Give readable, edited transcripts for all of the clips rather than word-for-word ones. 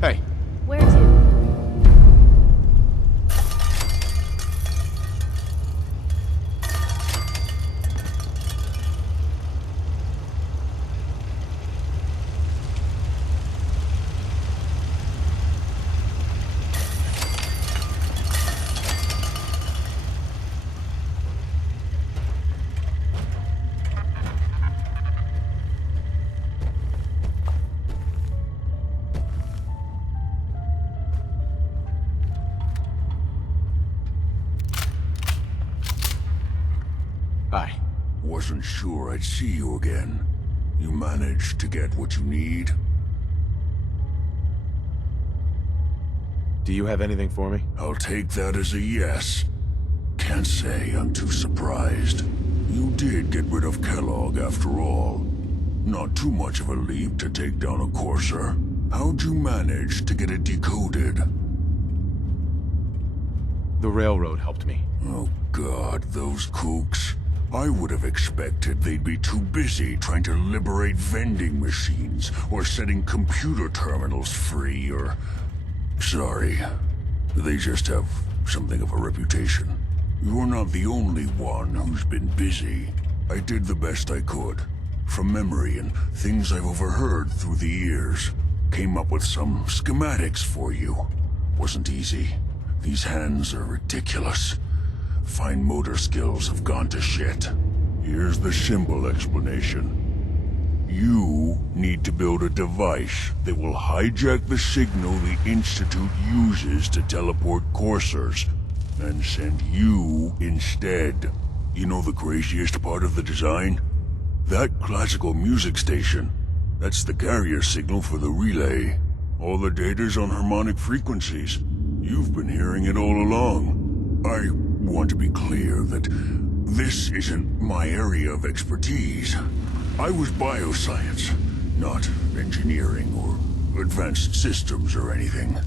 Hey. Where to? Hi. Wasn't sure I'd see you again. You managed to get what you need? Do you have anything for me? I'll take that as a yes. Can't say I'm too surprised. You did get rid of Kellogg after all. Not too much of a leap to take down a Courser. How'd you manage to get it decoded? The railroad helped me. Oh God, those kooks. I would have expected they'd be too busy trying to liberate vending machines or setting computer terminals free or... Sorry. They just have something of a reputation. You're not the only one who's been busy. I did the best I could. From memory and things I've overheard through the years. Came up with some schematics for you. Wasn't easy. These hands are ridiculous. Fine motor skills have gone to shit. Here's the simple explanation. You need to build a device that will hijack the signal the Institute uses to teleport coursers, and send you instead. You know the craziest part of the design? That classical music station. That's the carrier signal for the relay. All the data's on harmonic frequencies. You've been hearing it all along. I want to be clear that this isn't my area of expertise. I was bioscience, not engineering or advanced systems or anything.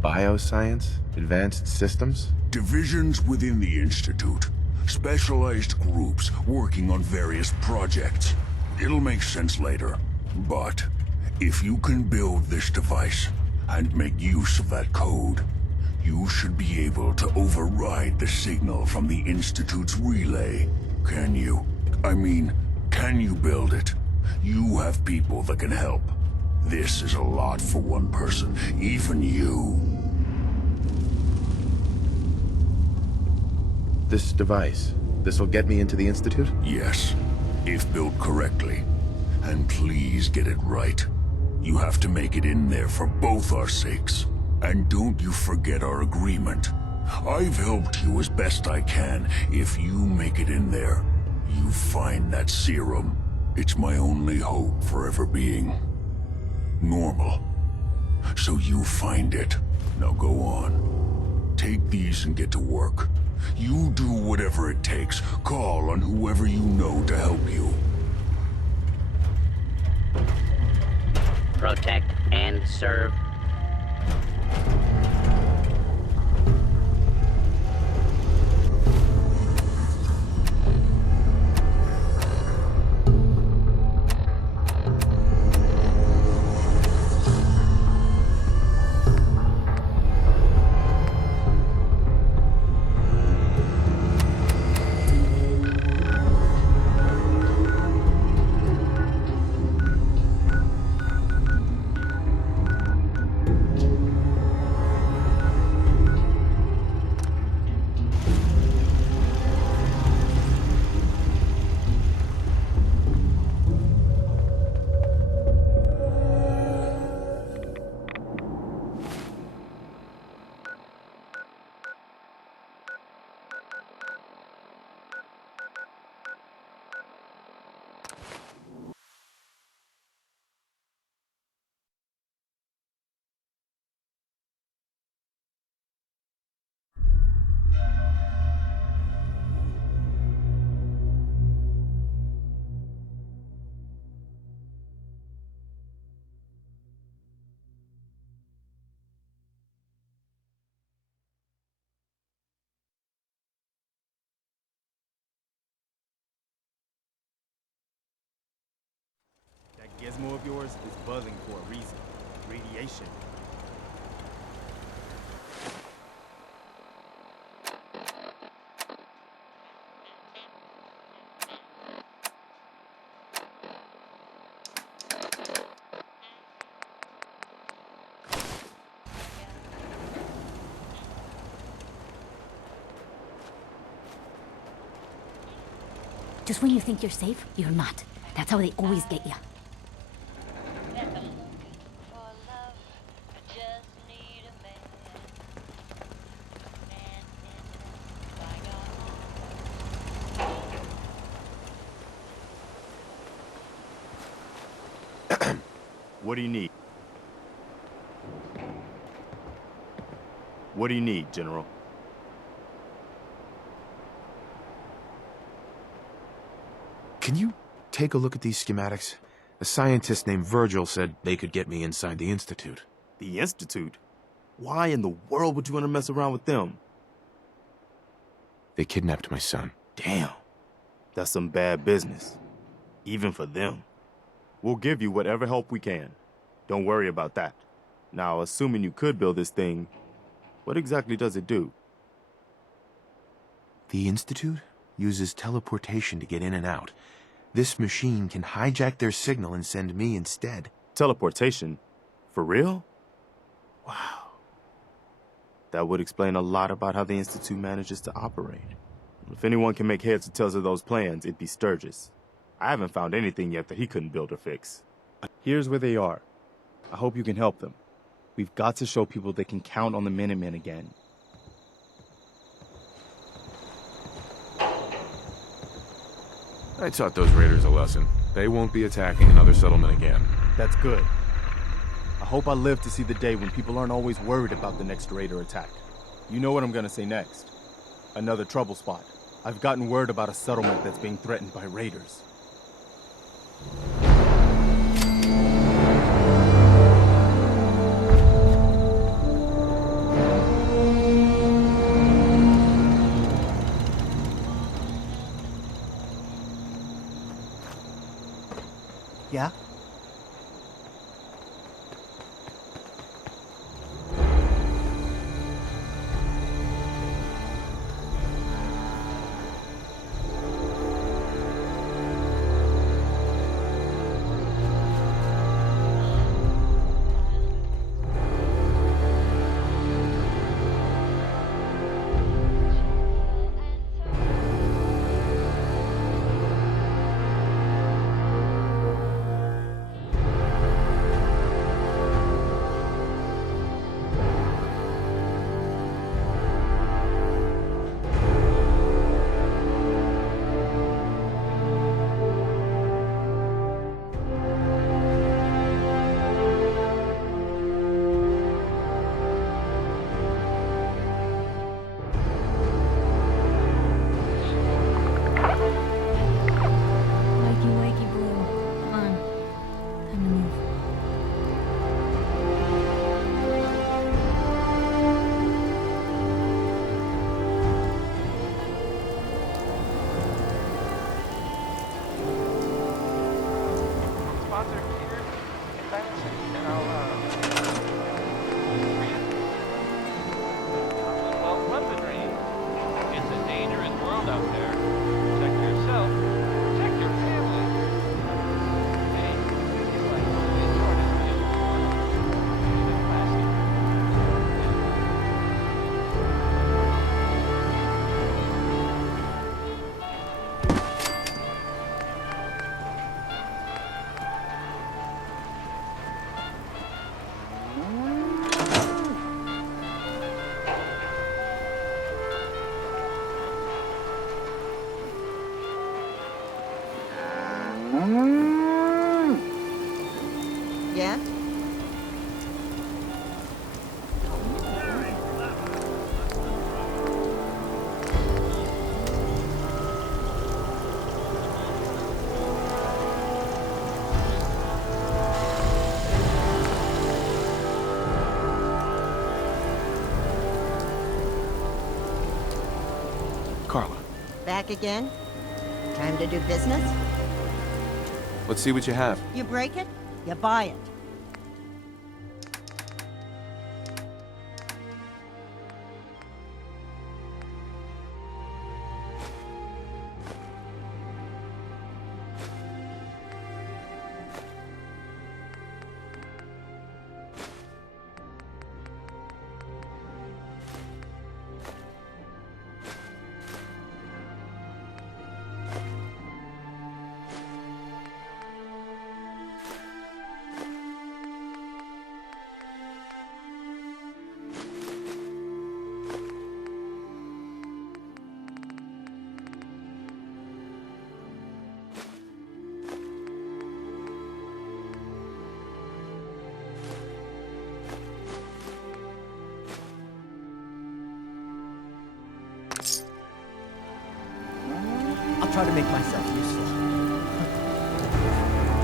Bioscience? Advanced systems? Divisions within the Institute. Specialized groups working on various projects. It'll make sense later. But if you can build this device and make use of that code, you should be able to override the signal from the Institute's relay. Can you? I mean, can you build it? You have people that can help. This is a lot for one person, even you. This device, this'll get me into the Institute? Yes, if built correctly. And please get it right. You have to make it in there for both our sakes. And don't you forget our agreement. I've helped you as best I can. If you make it in there, you find that serum. It's my only hope for ever being normal. So you find it. Now go on. Take these and get to work. You do whatever it takes. Call on whoever you know to help you. Protect and serve. Gizmo of yours is buzzing for a reason. Radiation. Just when you think you're safe, you're not. That's how they always get you. What do you need? What do you need, General? Can you take a look at these schematics? A scientist named Virgil said they could get me inside the Institute. The Institute? Why in the world would you want to mess around with them? They kidnapped my son. Damn. That's some bad business. Even for them. We'll give you whatever help we can. Don't worry about that. Now, assuming you could build this thing, what exactly does it do? The Institute uses teleportation to get in and out. This machine can hijack their signal and send me instead. Teleportation? For real? Wow. That would explain a lot about how the Institute manages to operate. If anyone can make heads or tails of those plans, it'd be Sturgis. I haven't found anything yet that he couldn't build or fix. Here's where they are. I hope you can help them. We've got to show people they can count on the Minutemen again. I taught those raiders a lesson. They won't be attacking another settlement again. That's good. I hope I live to see the day when people aren't always worried about the next raider attack. You know what I'm gonna say next. Another trouble spot. I've gotten word about a settlement that's being threatened by raiders. Yeah? Wakey, wakey, Blue. Come on. Time to move. Sponsor here in Madison, and I'll well, weaponry. It's a dangerous world out there. Protect yourself, protect your family. Hey, you like always Jordan, man. Classy. Yeah? Carla, Back again? Time to do business? let's see what you have. You break it, You buy it. I'll try to make myself useful.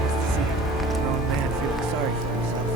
Just to see a grown man feeling sorry for himself.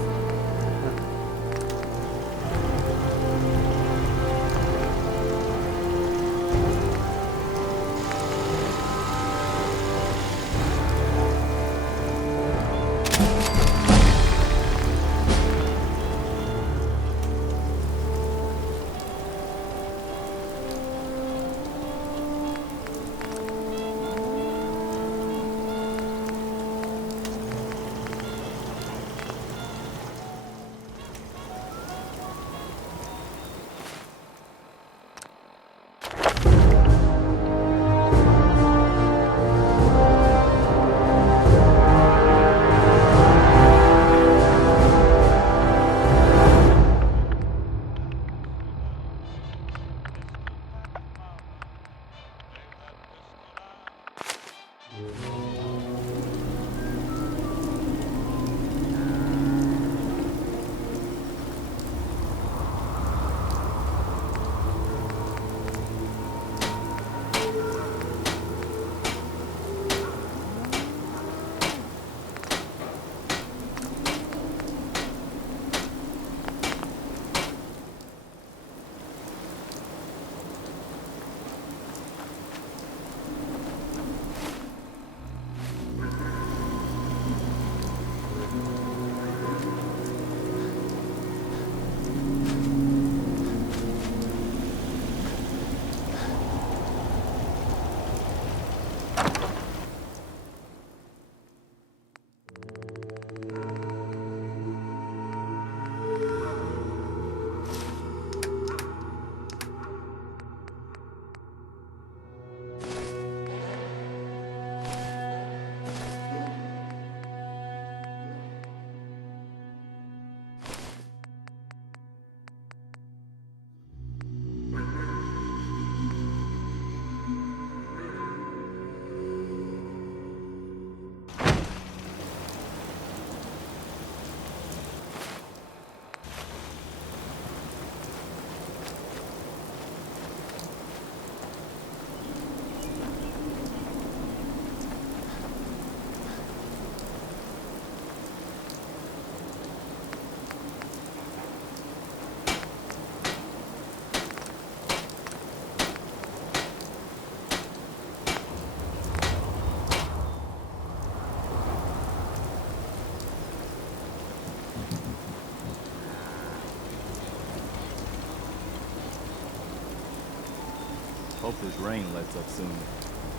Hope this rain lets up soon.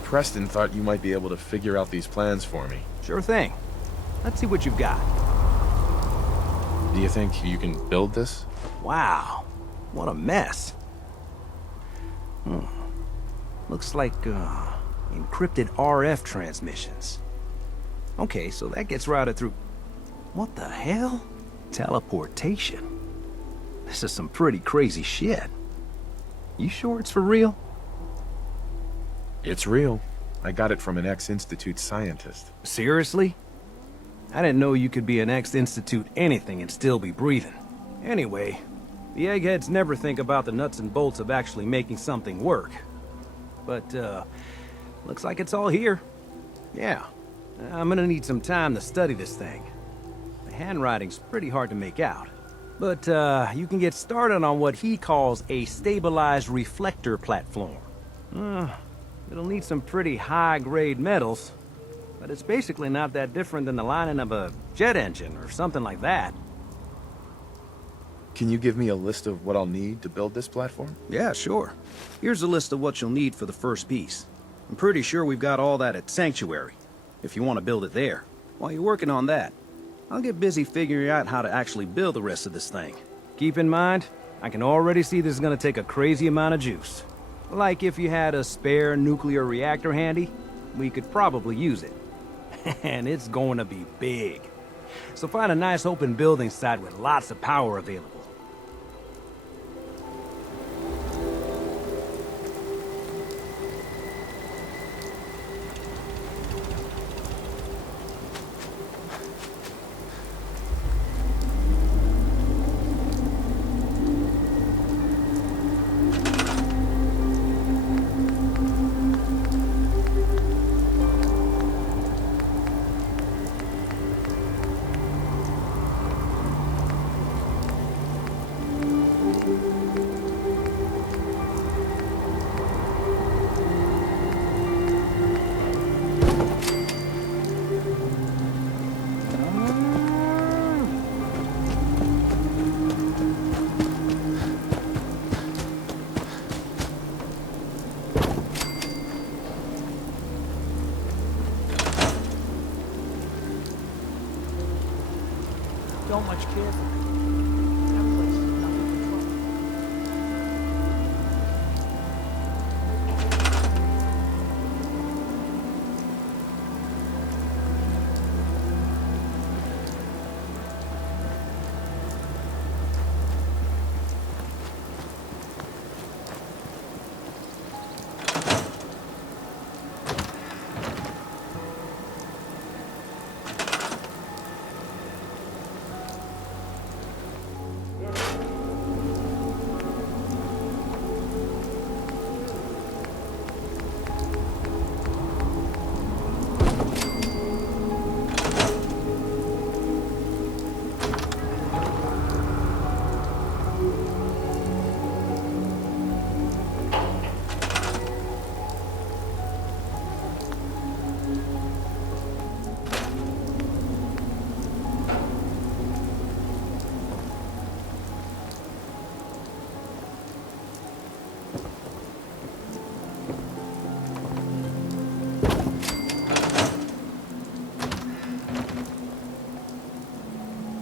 Preston thought you might be able to figure out these plans for me. Sure thing. Let's see what you've got. Do you think you can build this? Wow, what a mess. Looks like, encrypted RF transmissions. Okay, so that gets routed through... What the hell? Teleportation. This is some pretty crazy shit. You sure it's for real? It's real. I got it from an ex-Institute scientist. Seriously? I didn't know you could be an ex-Institute anything and still be breathing. Anyway, the eggheads never think about the nuts and bolts of actually making something work. But, looks like it's all here. Yeah, I'm gonna need some time to study this thing. The handwriting's pretty hard to make out. But, you can get started on what he calls a stabilized reflector platform. It'll need some pretty high-grade metals. but it's basically not that different than the lining of a jet engine or something like that. Can you give me a list of what I'll need to build this platform? Yeah, sure. Here's a list of what you'll need for the first piece. I'm pretty sure we've got all that at Sanctuary, if you want to build it there. While you're working on that, I'll get busy figuring out how to actually build the rest of this thing. Keep in mind, I can already see this is gonna take a crazy amount of juice. Like if you had a spare nuclear reactor handy, we could probably use it. And it's going to be big. So find a nice open building site with lots of power available. Don't much care for it. That place is nothing but trouble.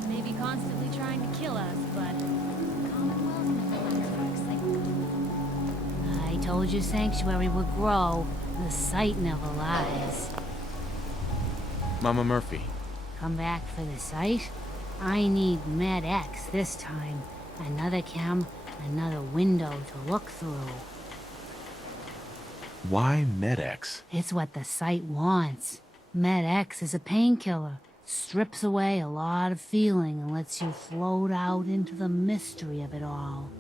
Maybe constantly trying to kill us, but Commonwealth never left our sight. I told you Sanctuary would grow. The site never lies. Mama Murphy. Come back for the site? I need Med X this time. Another chem, another window to look through. Why MedX? It's what the site wants. Med X is a painkiller. Strips away a lot of feeling and lets you float out into the mystery of it all.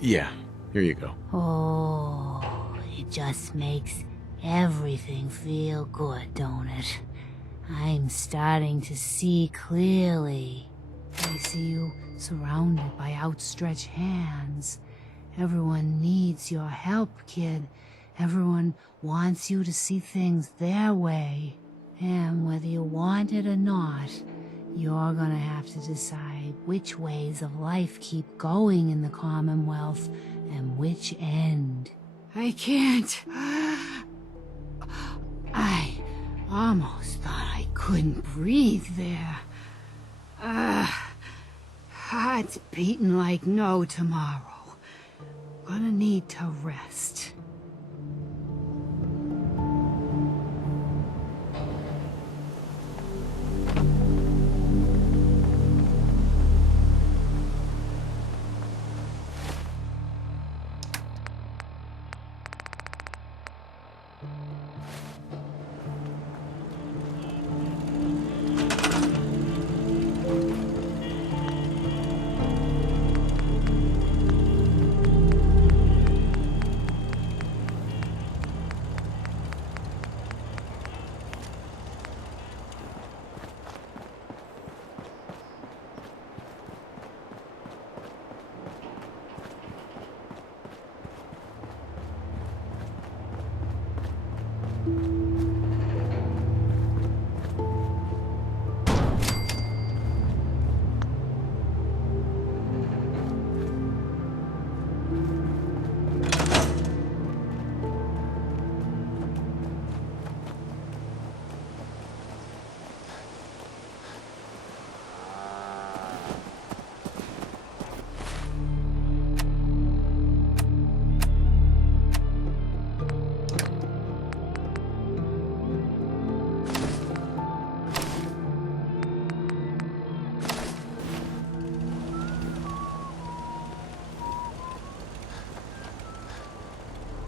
Yeah, here you go. Oh, it just makes everything feel good, don't it? I'm starting to see clearly. I see you surrounded by outstretched hands. Everyone needs your help, kid. Everyone wants you to see things their way. And whether you want it or not, you're gonna have to decide which ways of life keep going in the Commonwealth and which end. I can't. I almost thought I couldn't breathe there. Heart's beating like no tomorrow. Gonna need to rest.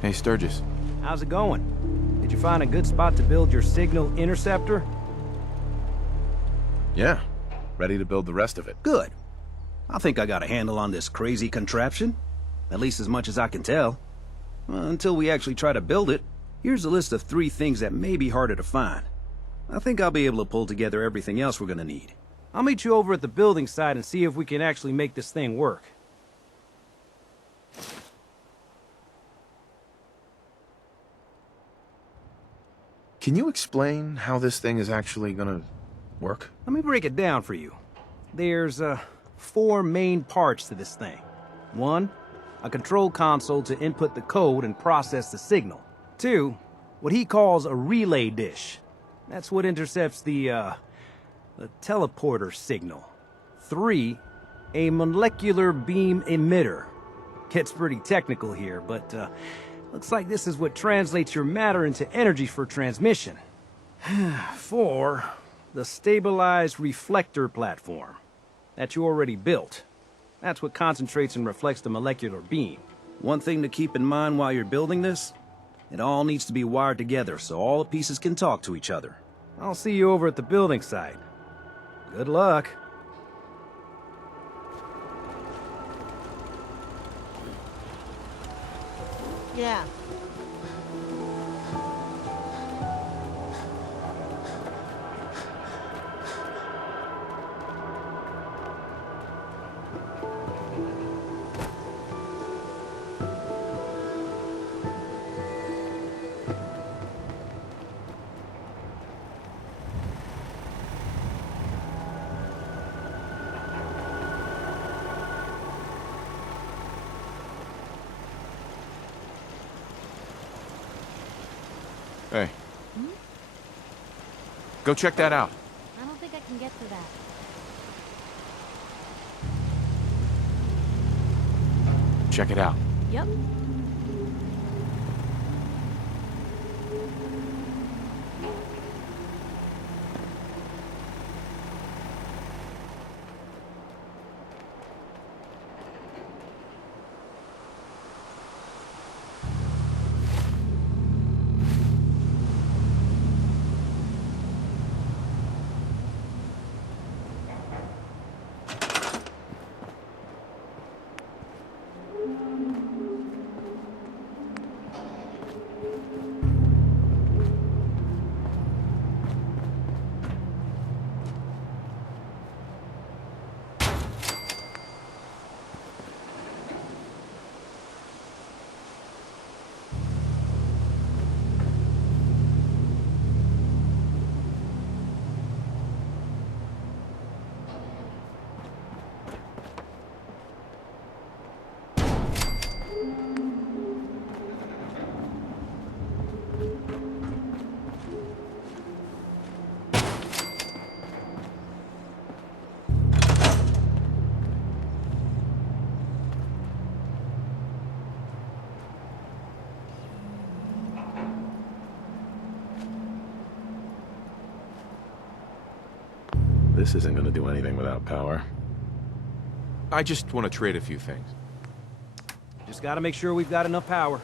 Hey, Sturgis. How's it going? Did you find a good spot to build your signal interceptor? Yeah. Ready to build the rest of it. Good. I think I got a handle on this crazy contraption. At least as much as I can tell. Until we actually try to build it, here's a list of 3 things that may be harder to find. I think I'll be able to pull together everything else we're gonna need. I'll meet you over at the building site and see if we can actually make this thing work. Can you explain how this thing is actually gonna work? Let me break it down for you. There's 4 main parts to this thing. 1, a control console to input the code and process the signal. 2, what he calls a relay dish. That's what intercepts the teleporter signal. 3, a molecular beam emitter. Gets pretty technical here, but looks like this is what translates your matter into energy for transmission. 4, the stabilized reflector platform that you already built. That's what concentrates and reflects the molecular beam. One thing to keep in mind while you're building this, it all needs to be wired together so all the pieces can talk to each other. I'll see you over at the building site. Good luck. Yeah. Hey. Go check that out. I don't think I can get to that. Check it out. Yep. This isn't gonna do anything without power. I just want to trade a few things. Just gotta make sure we've got enough power.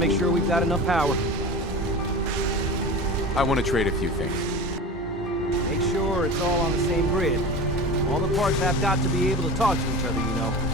make sure we've got enough power. I want to trade a few things. Make sure it's all on the same grid. All the parts have got to be able to talk to each other, you know.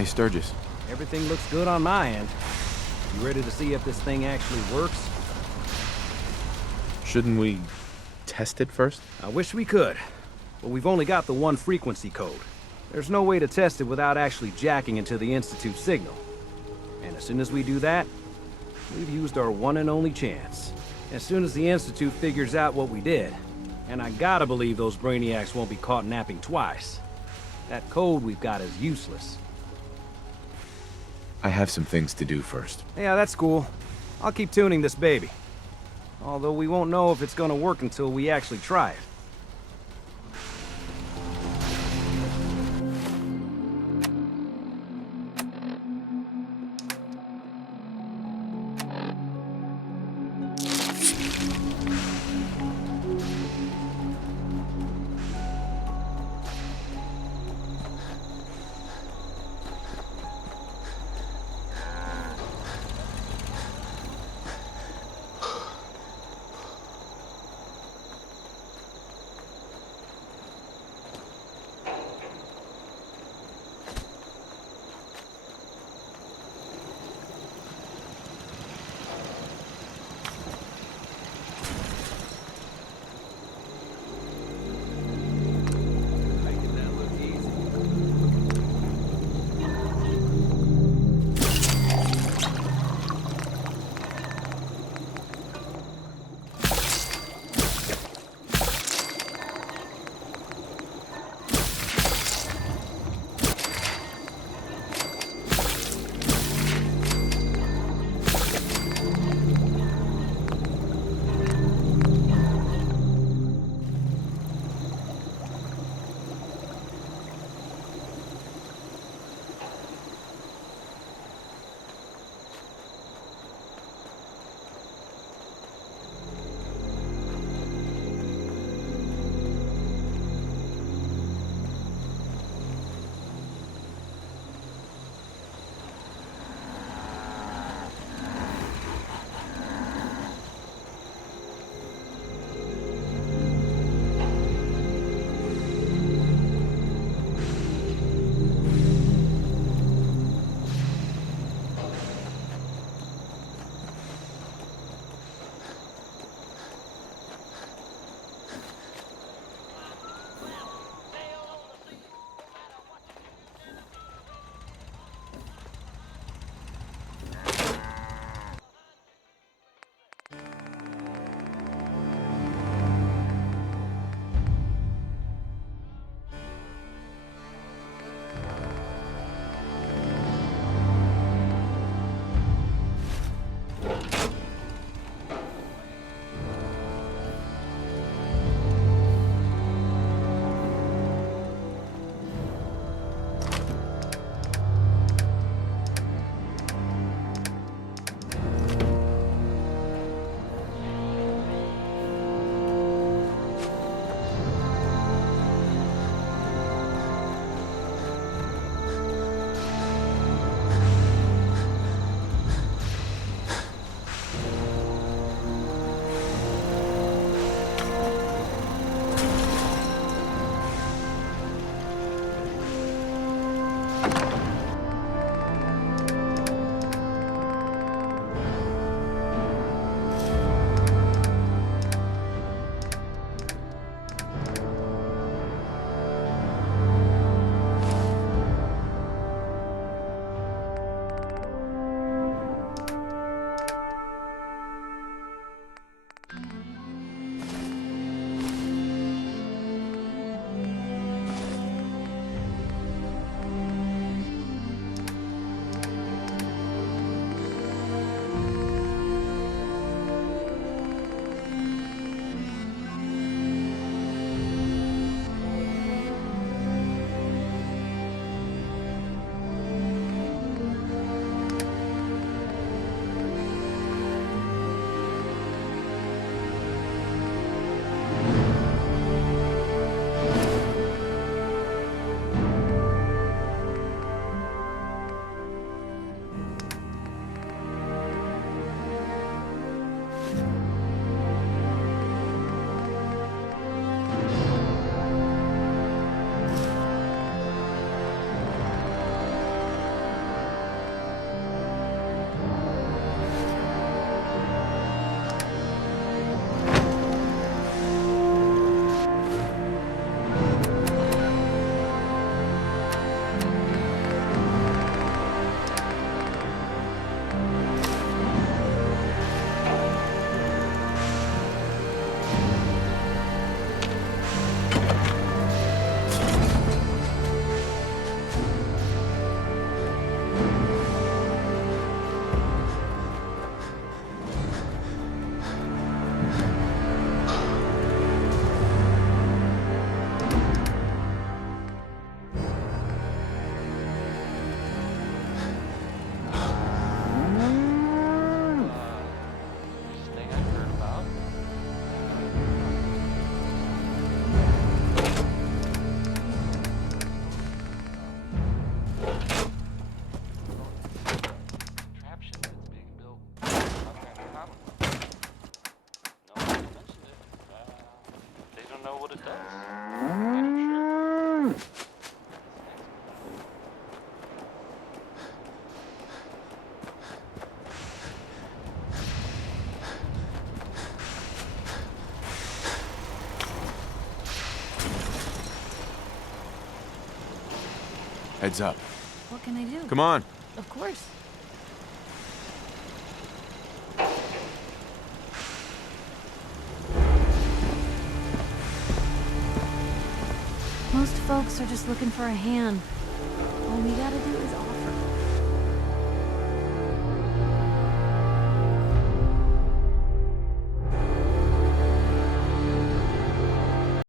Hey, Sturgis. Everything looks good on my end. You ready to see if this thing actually works? Shouldn't we test it first? I wish we could, but we've only got the one frequency code. There's no way to test it without actually jacking into the Institute signal. And as soon as we do that, we've used our one and only chance. As soon as the Institute figures out what we did, and I gotta believe those brainiacs won't be caught napping twice, that code we've got is useless. I have some things to do first. Yeah, that's cool. I'll keep tuning this baby. Although we won't know if it's gonna work until we actually try it. what it does. Right, I'm sure. Heads up. What can I do? Come on. Of course. Most folks are just looking for a hand. All we gotta do